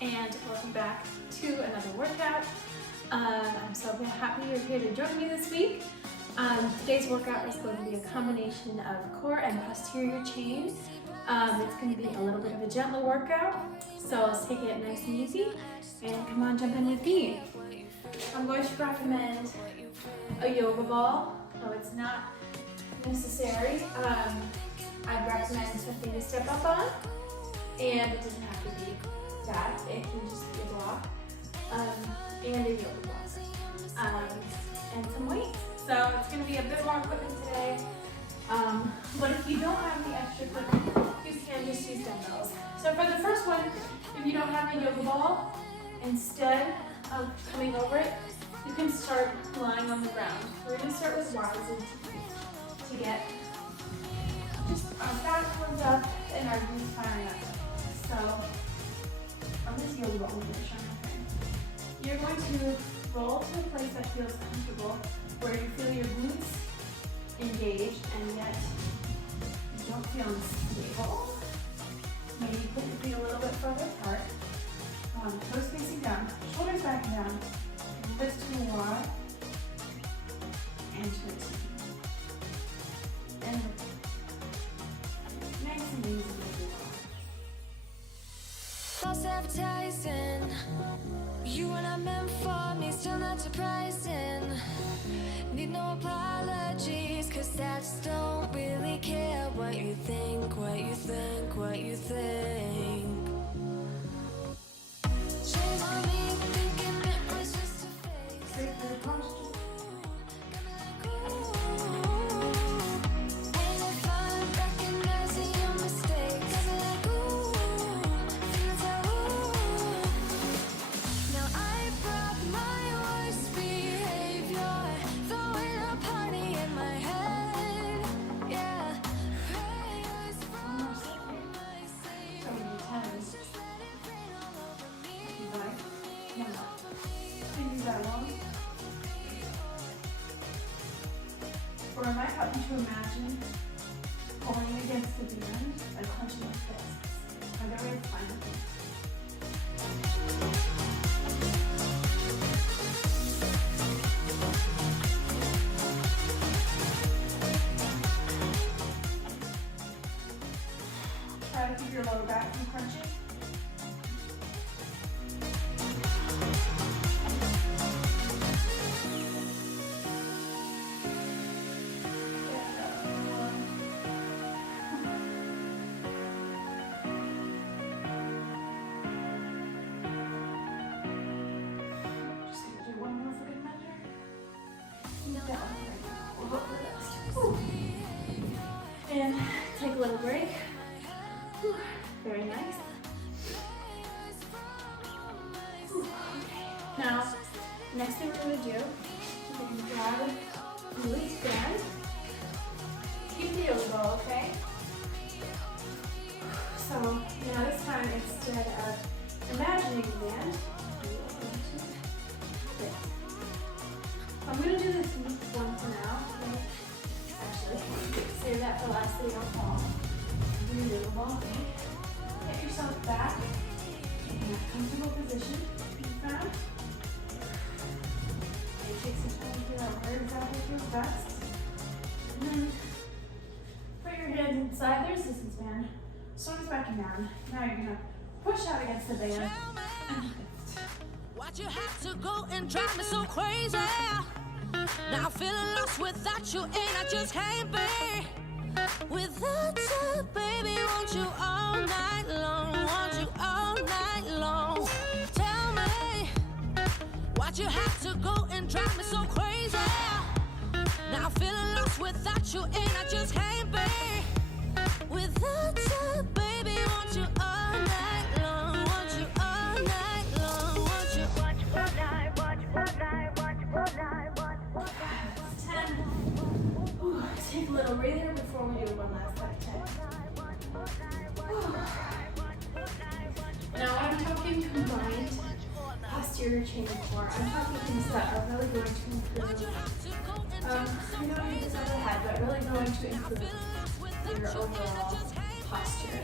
and welcome back to another workout. I'm so happy you're here to join me this week. Today's workout is going to be a combination of core and posterior chain. It's going to be a little bit of a gentler workout, so let's take it nice and easy and come on, jump in with me. I'm going to recommend a yoga ball. No, it's not necessary. I'd recommend something to step up on, and it doesn't have to be that. It can just be a block, and a yoga ball, and some weights. So it's going to be a bit more equipment today, but if you don't have the extra equipment, you can just use dumbbells. So for the first one, if you don't have a yoga ball, instead of coming over it, you can start lying on the ground. We're going to start with Y's to get just our back comes up and our glutes firing up. So on this yoga ball, I'm going to show you. You're going to roll to a place that feels comfortable, where you feel your glutes engaged and yet you don't feel unstable. Maybe put your feet a little bit further apart. Toes facing down, shoulders back and down. This to a Y and to a T. And nice and easy. False advertising. You were not meant for me, still not surprising. Need no apologies, cause I just don't really care what you think, what you think, what you think. Shame on me, thinking it was just a phase. Straight for the posture. Ain't no fun recognizing your mistakes. Got me like, ooh, feels like, ooh. Now I brought my worst behavior, throwing a party in my head. Yeah, prayers from my So Savior. many times. Just let it rain all over me. You like? No. Can you do that long? Or I might help you to imagine pulling against the band by clenching your fists. Either way, it's fine with me. Try to keep your lower back from crunching. Just gonna do one more for good measure. Keep that one right. We'll go for this. Whew. And take a little break. Whew. Very nice. Whew. Okay. Now, next thing we're gonna do, we're gonna grab the release band. Keep the yoga ball, okay? So now this time, instead of imagining the band, I'm gonna do this one for now. Okay? Actually, save that for last so you don't fall. Do your yoga ball, okay? Get yourself back in that comfortable position you found. And take some time to figure out where exactly feels best. And then put your hands inside the resistance band. Shoulders back and down. Now you're gonna push out against the band and lift. Why'd you have to go and drive me so crazy? Now I'm feeling lost without you, and I just can't be without you, baby. Want you all night long, want you all night long. Tell me, why'd you have to go and drive me so crazy? Now I'm feeling lost without you, and I just can't be without you, baby. Want you all night long, want you all night long, want you all night, watch all night, watch all night, watch all night. That's 10. Whew. Take a little breather before we do one last set. 10. Now I'm talking combined posterior chain and core. I'm talking things that are really going to improve. I know you use overhead, but really going to improve your overall posture.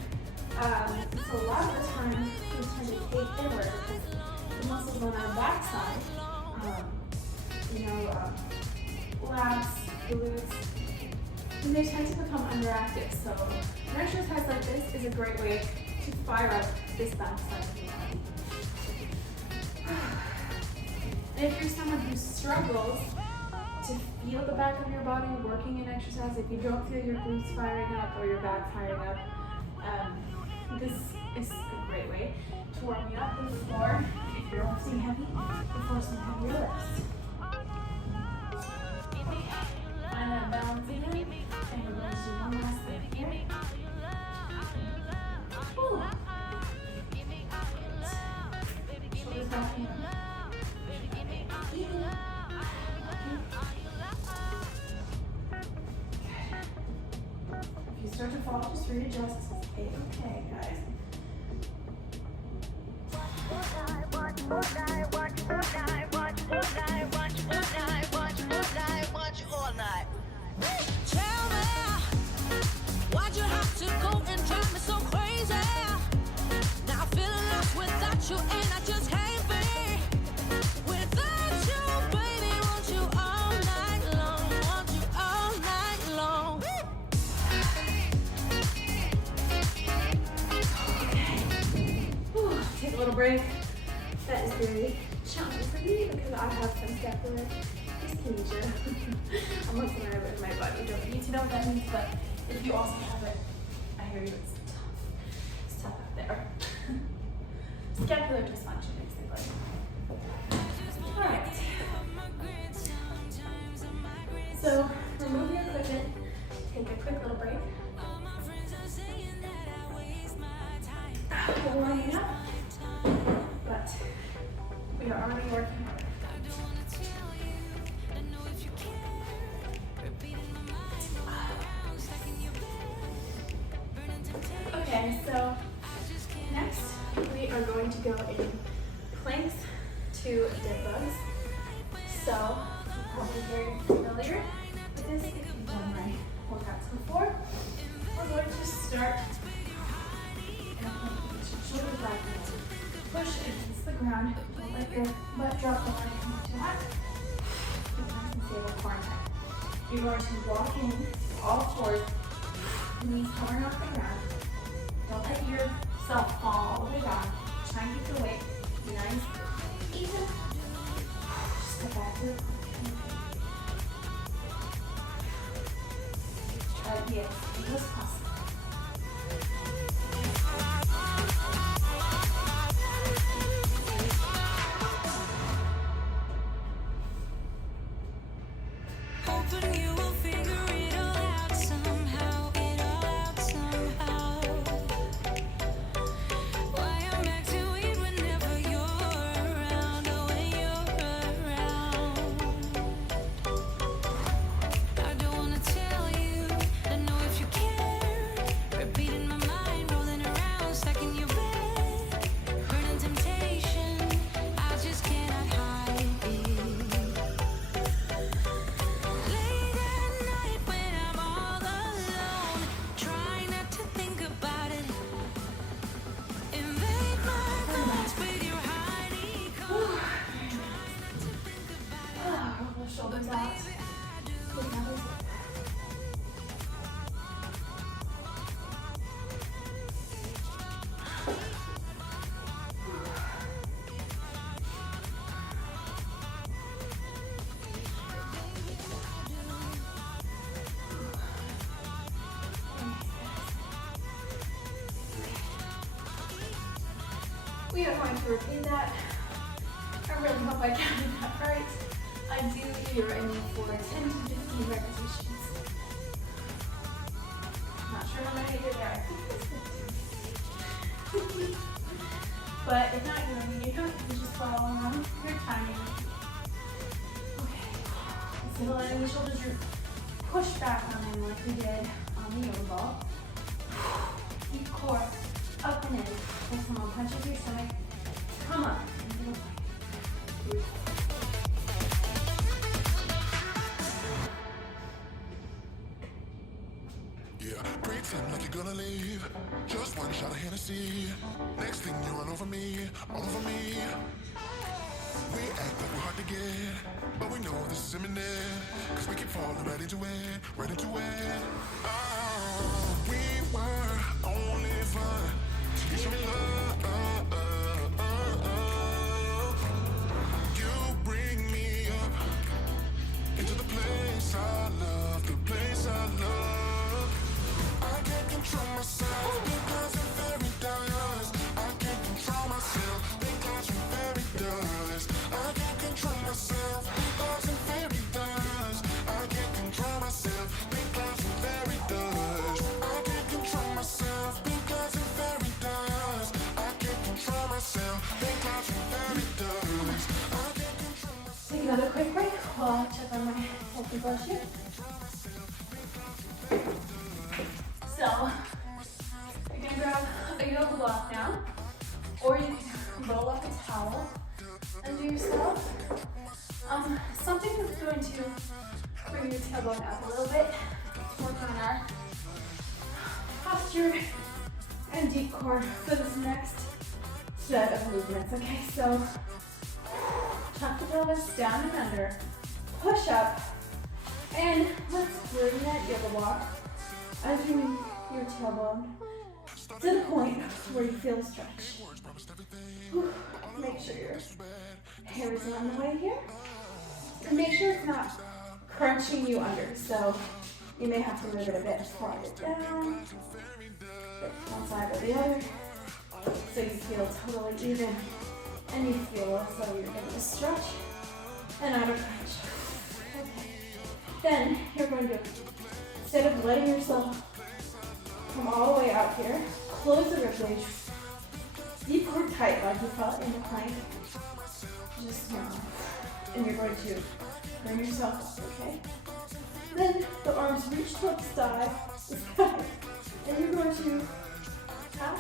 So a lot of the time we tend to take inward because the muscles on our backside, lats, glutes, and they tend to become underactive. So an exercise like this is a great way to fire up this backside of the body. And if you're someone who struggles to feel the back of your body working in exercise, if you don't feel your glutes firing up or your back firing up, this is a great way to warm you up before, if you're lifting heavy, before some heavier lifts. Find that balance again, and we're going to do one last thing here. Whew. Shoulders back in. If you start to fall, just readjust. Okay, guys. Tell me, why'd you have to go and drive me so crazy? Now I'm feeling lost without you, and I just can't be without you, baby. Want you all night long, want you all night long. Whew, take a little break. That is very challenging for me because I have some scapular dyskinesia. I'm looking at it with my body. You don't need to know what that means, but if you also have it, I hear you, it's tough. It's tough out there. Scapular dysfunction, basically. Alright. So, remove your equipment, take a quick little break. We're warming up, but we are already working hard. Okay, so next we are going to go in planks to dead bugs. So you're probably very familiar with this if you've done my workouts before. We're going to start in a plank position, shoulders back, push against the ground. Don't let your butt drop down and come up to that. Keep nice and stable core and neck. You're going to walk in all fours, knees covering off the ground. Don't let yourself fall all the way down. Try and keep the weight nice, even. Step back to the plank. Try to be as stable as possible. Hoping you will figure it all out somehow, Why I'm acting weird whenever you're around, oh, when you're around. I don't wanna tell you, I know if you care. Repeating my mind, rolling around, stuck in your bed, burning temptation. I just cannot hide it. Late at night when I'm all alone, try not to think about it. Invade my thoughts with your honeycomb. Roll the shoulders out. Take another step. We are going to repeat that. I really hope I counted that right. Ideally, you're aiming for 10 to 15 repetitions. Not sure how many I did there. I think it was 15. But if not, you just follow along your timing. Okay. Instead of letting the shoulders push back on them like we did on the yoga ball. Keep core up and in. When someone punches your stomach, come up into the plank. Yeah, pretend like you're gonna leave. Just one shot of Hennessy. Next thing you're all over me. We act like we're hard to get, but we know this is imminent. Cause we keep falling right into it, right into it. Oh, we were only fun till you show me love. You bring me up into the place I love, the place I love. I can't control myself because I'm very dust. I can't control myself because I'm very dust. I can't control myself because I'm very dust. I can't control myself because I'm very dust. I can't control myself because I'm very dust. I can't control myself because I'm very dust. I can't control myself. Take another quick break while I check on my healthy blood sugar. So, you can grab a yoga block now, or you can roll up a towel under yourself. Something that's going to bring your tailbone up a little bit to work on our posture and deep core for this next set of movements. Okay, so tuck the pelvis down and under, push up, and let's bring that yoga block as you move your tailbone to the point where you feel a stretch. Whew. Make sure your hair isn't on the way here. And make sure it's not crunching you under. So you may have to move it a bit, slide it down, one side or the other, so you feel totally even and you feel as though you're getting a stretch and out of crunch. Okay. Then you're going to, instead of letting yourself come all the way out here, close the ribcage, deep core tight like you felt in the plank, just now. And you're going to bring yourself up, okay? Then the arms reach towards the sky, and you're going to tap,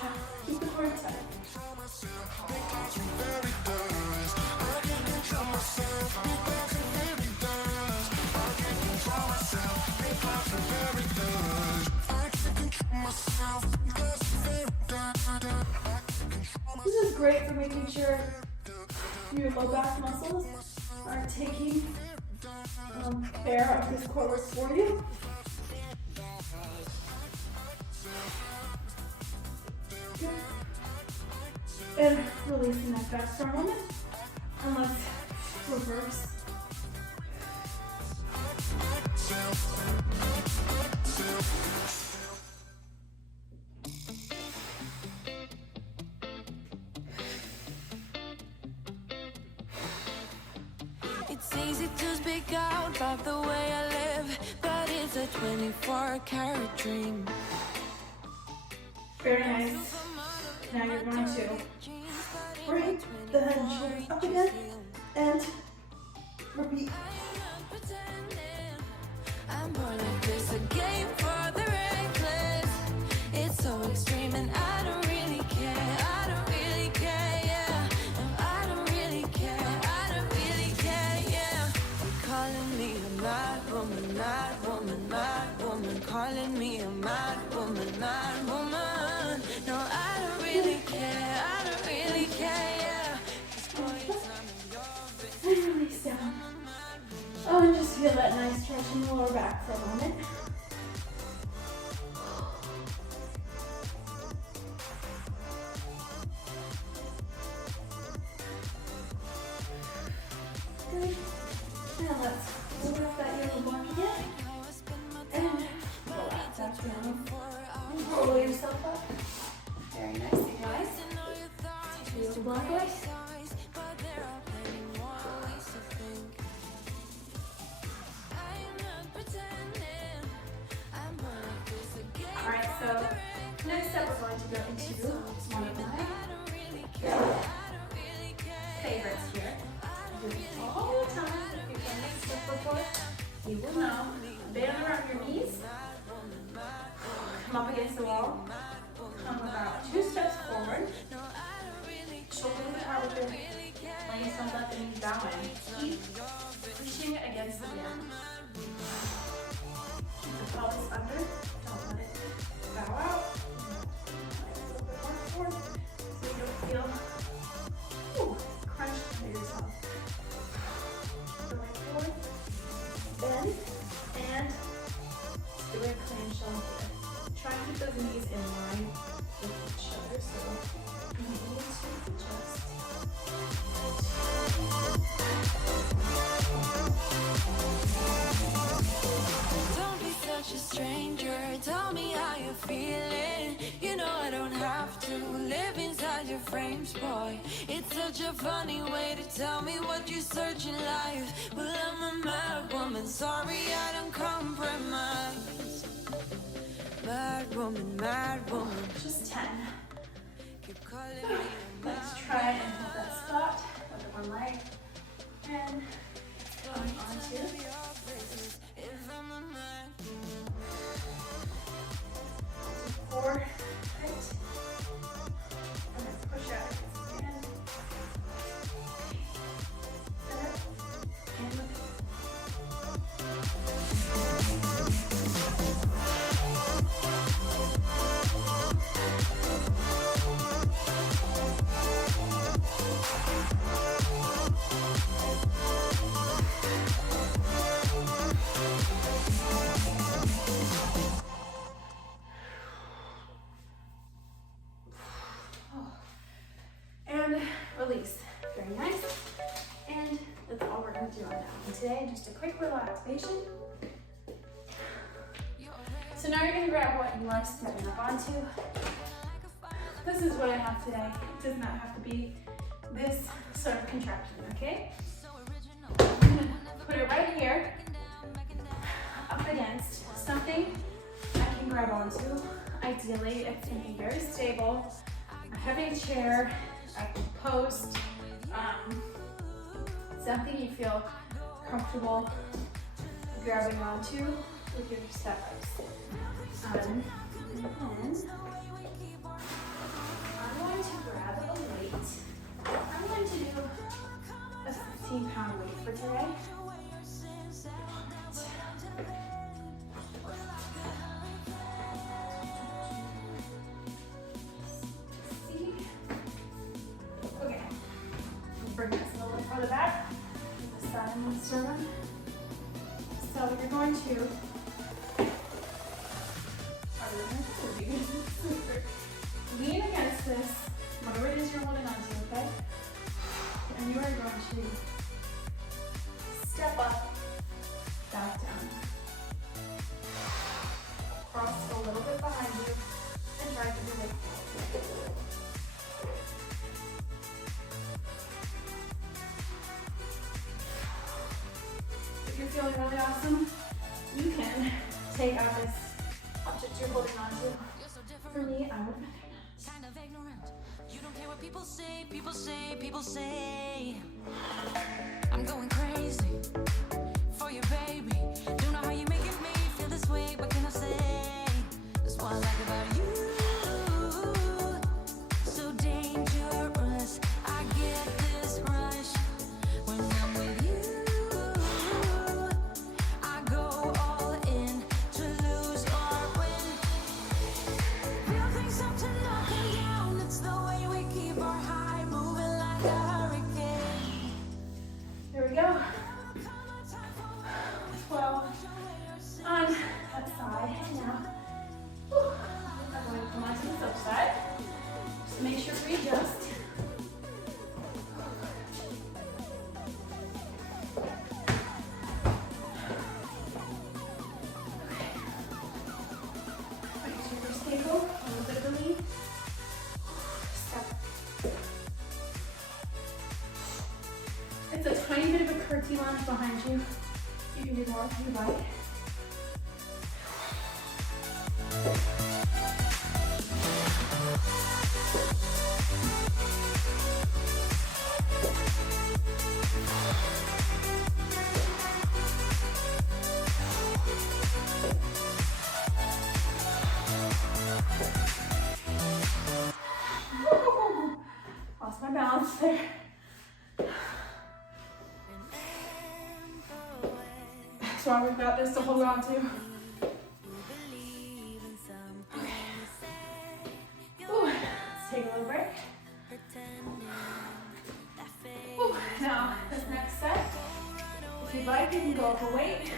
tap, keep the core tight. This is great for making sure your low back muscles aren't taking air of this core work for you. Good. And releasing that back for a moment. And let's reverse. It's easy to speak out about the way I live, but it's a 24-karat dream. Very nice. Now you're going to bring the head and shoulders up again and repeat. I'm born like this, a game for the reckless. It's so extreme and I don't really care. I don't really care, yeah. No, I don't really care. I don't really care, yeah. They're calling me a mad woman, mad woman, mad woman. Calling me a mad woman, mad woman. No, I don't really care. I don't really care, yeah. And release down. Oh, and just feel that nice stretch in the lower back for a moment. Good. Now let's open up that yoga block again. And relax that down. And roll yourself up. Very nice, you guys. Take the yoga block away. Alright, so next step we're going to go into one of my favorites here. I do this all the time. If you've done this step before, you will know. Band around your knees. Come up against the wall. Come about 2 steps forward. Shoulder width apart with it. Bring yourself up and bow in. Keep pushing against the band. under. Don't let it bow out. A little bit more forward so you don't feel crunched under yourself. The leg forward, bend, and do a clamshell here. Try and keep those knees in line with each other so you need to adjust. Don't be such a stranger, tell me how you're feeling. You know I don't have to live inside your frames, boy. It's such a funny way to tell me what you search in life. Well, I'm a mad woman, sorry I don't compromise. Mad woman, mad woman. Just 10. Keep calling me a Let's try and hold that spot with one leg and onto. Four, right, and let's push out again. Set up, and look. And release. Very nice. And that's all we're going to do on that one today. Just a quick relaxation. So now you're going to grab what you are stepping up onto. This is what I have today. It does not have to be this sort of contraction, okay? I'm going to put it right here, up against something I can grab onto. Ideally, it's something very stable, a heavy chair, a post, something you feel comfortable grabbing onto with your step-ups. And then I'm going to grab a weight. I'm going to do a 15-pound weight for today. Bring this a little further back, the side and the sternum. So you're going to lean against this, whatever it is you're holding on to, okay? And you are going to step up, back down. Cross a little bit behind you and try to do it. If you're feeling really awesome, you can take out this object you're holding on to. For me, I would rather not. kind of ignorant. You don't care what people say, people say, people say. I'm going crazy for you, baby. Don't know how you making me feel this way. What can I say? That's what I like about you. So dangerous. I get this rush when I'm with you. I go all in to lose or win. Real things up to nothing down. It's the way we keep our high moving like a hurricane. There we go. 12 on that side. And now, I'm going to come onto this other side. Just make sure we adjust. Make sure you're stable. A little bit of a lean. Step. It's a tiny bit of a curtsy lunge behind you. You can do more if you like. Lost my balance there. That's why we've got this to hold on to. Whew. Now, this next set, if you'd like, you can go up a weight.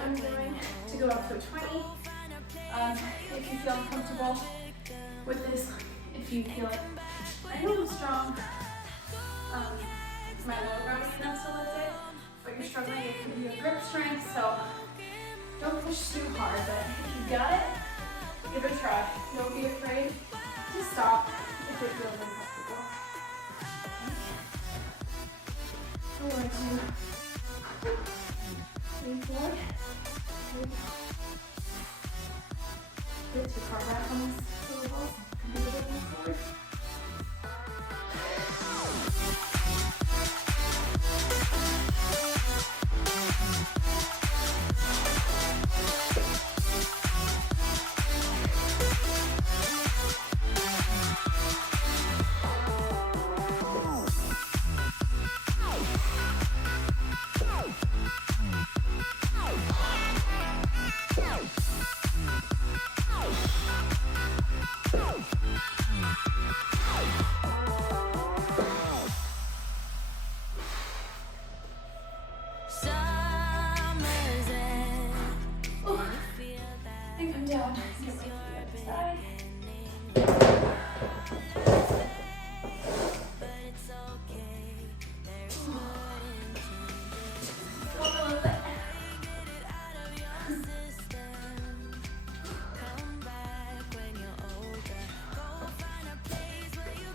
I'm going to go up to a 20. If you feel uncomfortable with this, if you feel like I know I'm strong, my lower body's enough to lift it, but you're struggling, it could be your grip strength, so don't push too hard, but if you got it, give it a try. Don't be afraid to stop if it feels uncomfortable. We're going to lean forward. Get your car back on this little ball. Lean forward. Down. Get ready for the other side. Go up a little bit.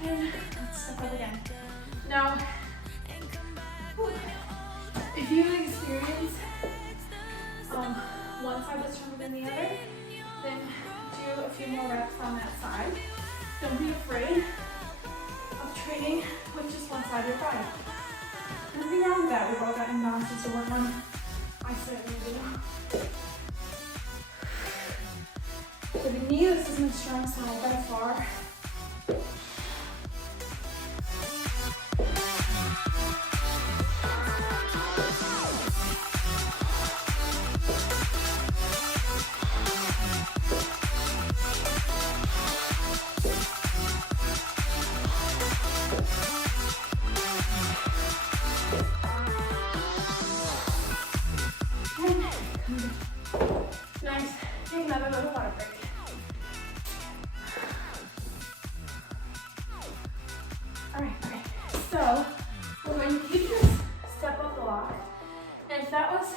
And let's step up again. Now, if you experience one side is stronger than the other, then do a few more reps on that side. Don't be afraid of training with just one side of your body. Nothing wrong with that. We've all got imbalances to work on. I certainly do. For the knee, this is my strong side by far. Nice. Take another little water break. Alright. So we're going to keep this step up block. And if that was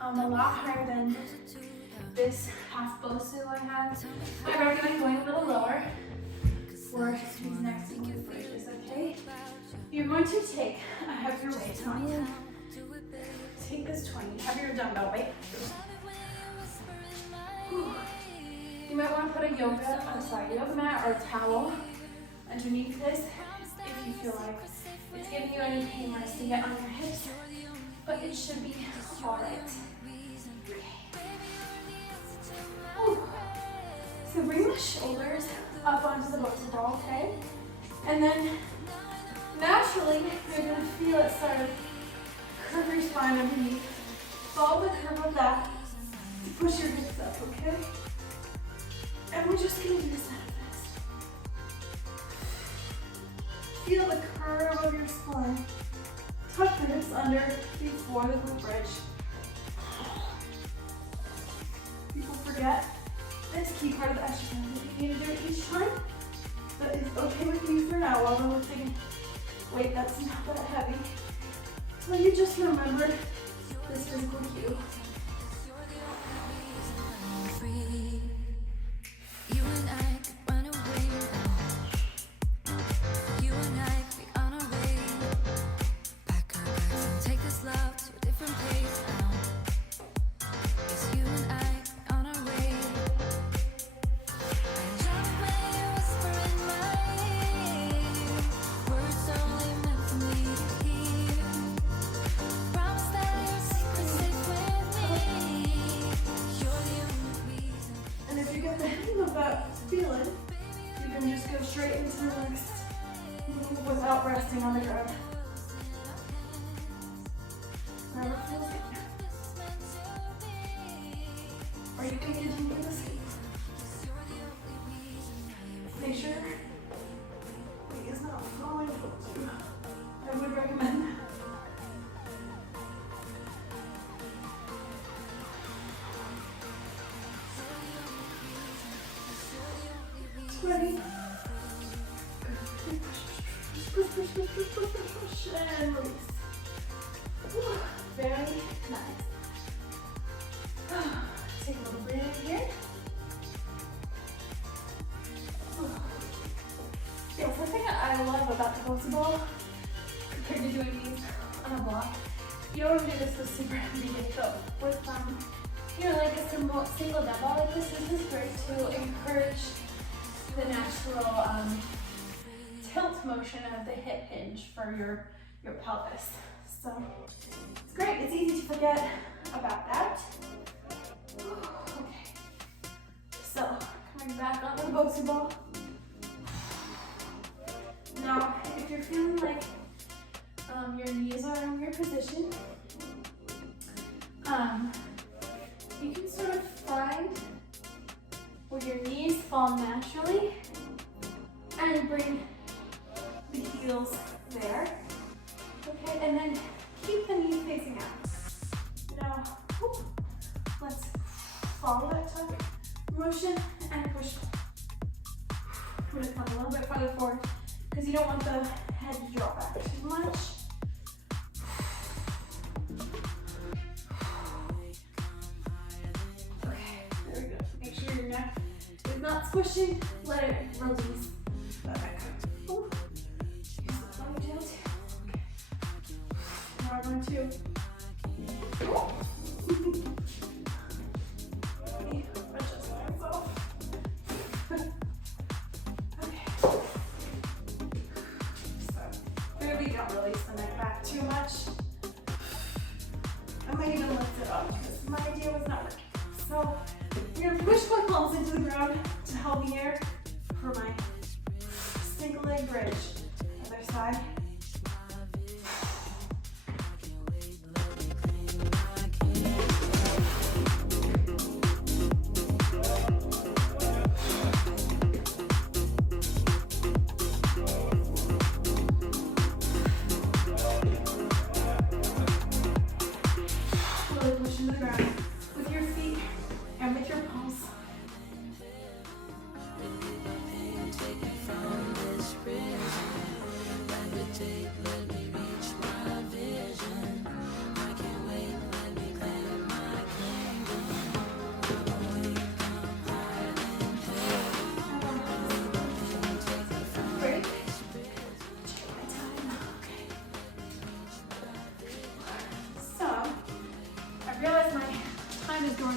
a lot higher than this half Bosu I had, I recommend going a little lower for these next few bridges, okay? You're going to take a heavier weight on you. Take this 20, have your dumbbell weight. You might want to put a yoga mat or a towel underneath this if you feel like it's giving you any pain resting it on your hips, but it should be alright. So bring the shoulders up onto the Bosu ball, okay? And then naturally, you're going to feel it start to curve your spine underneath. Follow the curve of that to push your hips up, okay? And we're just going to do this fast. Feel the curve of your spine. Tuck the hips under before the glute bridge. People forget this key part of the exercise. You need to do it each time, but it's okay with me for now while we're lifting weight that's not that heavy. So you just remembered this physical cue. Feeling, you can just go straight into the next move without resting on the ground. Wherever feels good. Or you can continue to sleep. Ready? Push, push, push, push, push, push, push, push, and release. Whew, very nice. Take a little breath here. Yeah, the thing I love about the Bosu ball compared to doing these on a block, you don't want to do this with super heavy weight. So with like a single dumbbell like this is great to encourage the natural tilt motion of the hip hinge for your pelvis. So it's great. It's easy to forget about that. Okay. So coming back onto the Bosu ball. Now, if you're feeling like your knees are in weird position, you can sort of find where your knees fall naturally and bring the heels there. Okay, and then keep the knees facing out. Now, let's follow that tuck motion and push. I'm gonna come a little bit farther forward because you don't want the head to drop back too much. Okay, there we go. Make sure your neck is not squishing. Let it release. Back. Ooh. Use the ponytail too. Okay. More one, two. Don't release the neck back too much. I might even lift it up because my idea was not working. So you're gonna push my palms into the ground to help me here for my single leg bridge. Other side.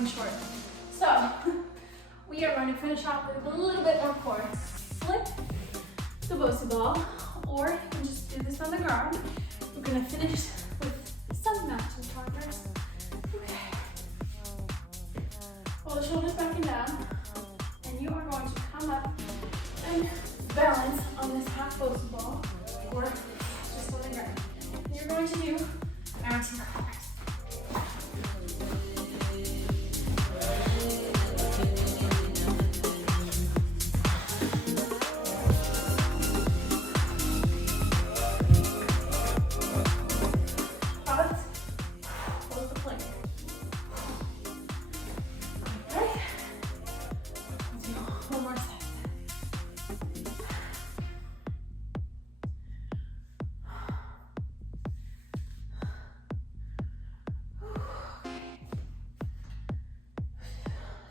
Short. So we are going to finish off with a little bit more core. Flip the Bosu ball, or you can just do this on the ground. We're going to finish with some mountain climbers. Okay. Pull the shoulders back and down, and you are going to come up and balance on this half Bosu ball, or just on the ground. You're going to do mountain climbers.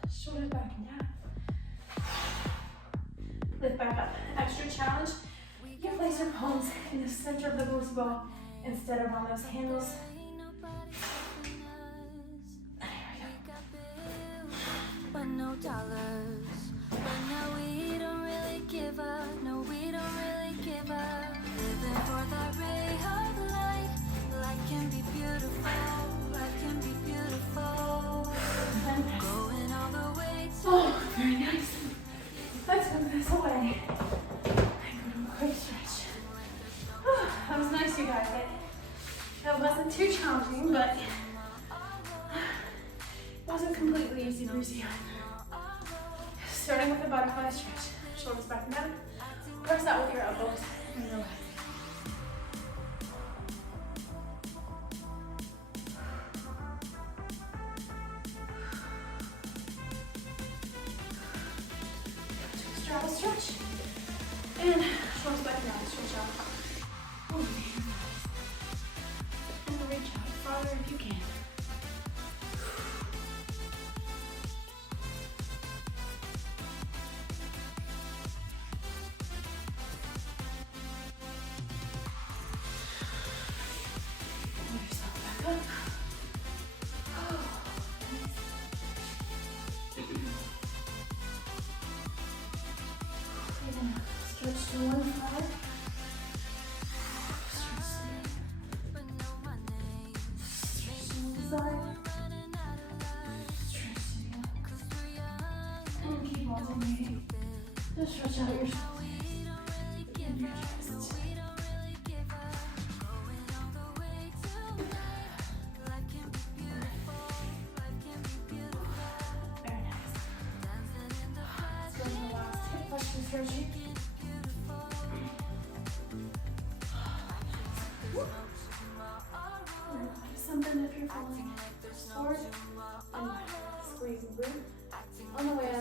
Shoulders back and down. Lift back up. Extra challenge. You can place your palms in the center of the Bosu ball instead of on those handles. But no dollars. But now we don't really give up. No, we don't really give up. Living for that ray of light. Life can be beautiful. Life can be beautiful. Going all the way to. Oh, very nice. Let's move this away. And go to a quick stretch. That was nice, you guys. That wasn't too challenging, but it wasn't completely easy breezy either. Starting with a butterfly stretch. Shoulders back and down. Press that with your elbows and your legs. a stretch. And shoulders back down, stretch out. Oh, and reach out farther if you can. Pull yourself back up. Oh, nice. You're gonna stretch to one side. Stretch to one side. Stretch to the other. And keep alternating. Just stretch out your shoulders and your chest. Very nice. Let's go to the last hip flexion stretching. Something if you're falling forward and back. Squeeze and breathe. On the way up,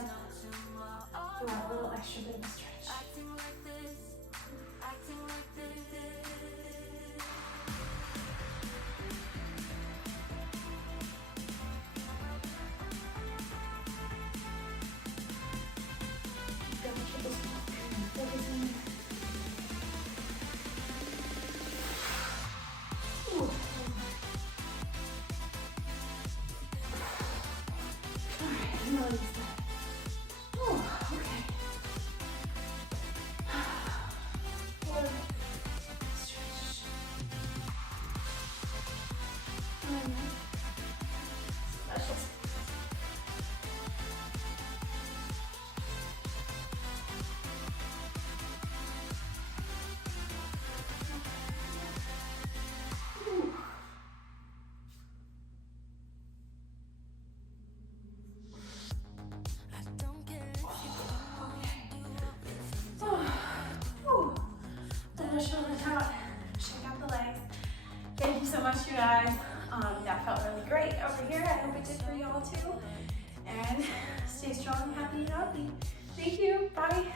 do a little extra bit of a stretch. Double, triple squat. Focus in there. Ooh. Alright, I'm gonna release that. Oh, okay. Forward. Stretch. And special. Ooh. Pull the shoulders out, shake out the legs. Thank you so much, you guys. That felt really great over here. I hope it did for y'all too. And stay strong, happy, and healthy. Thank you. Bye.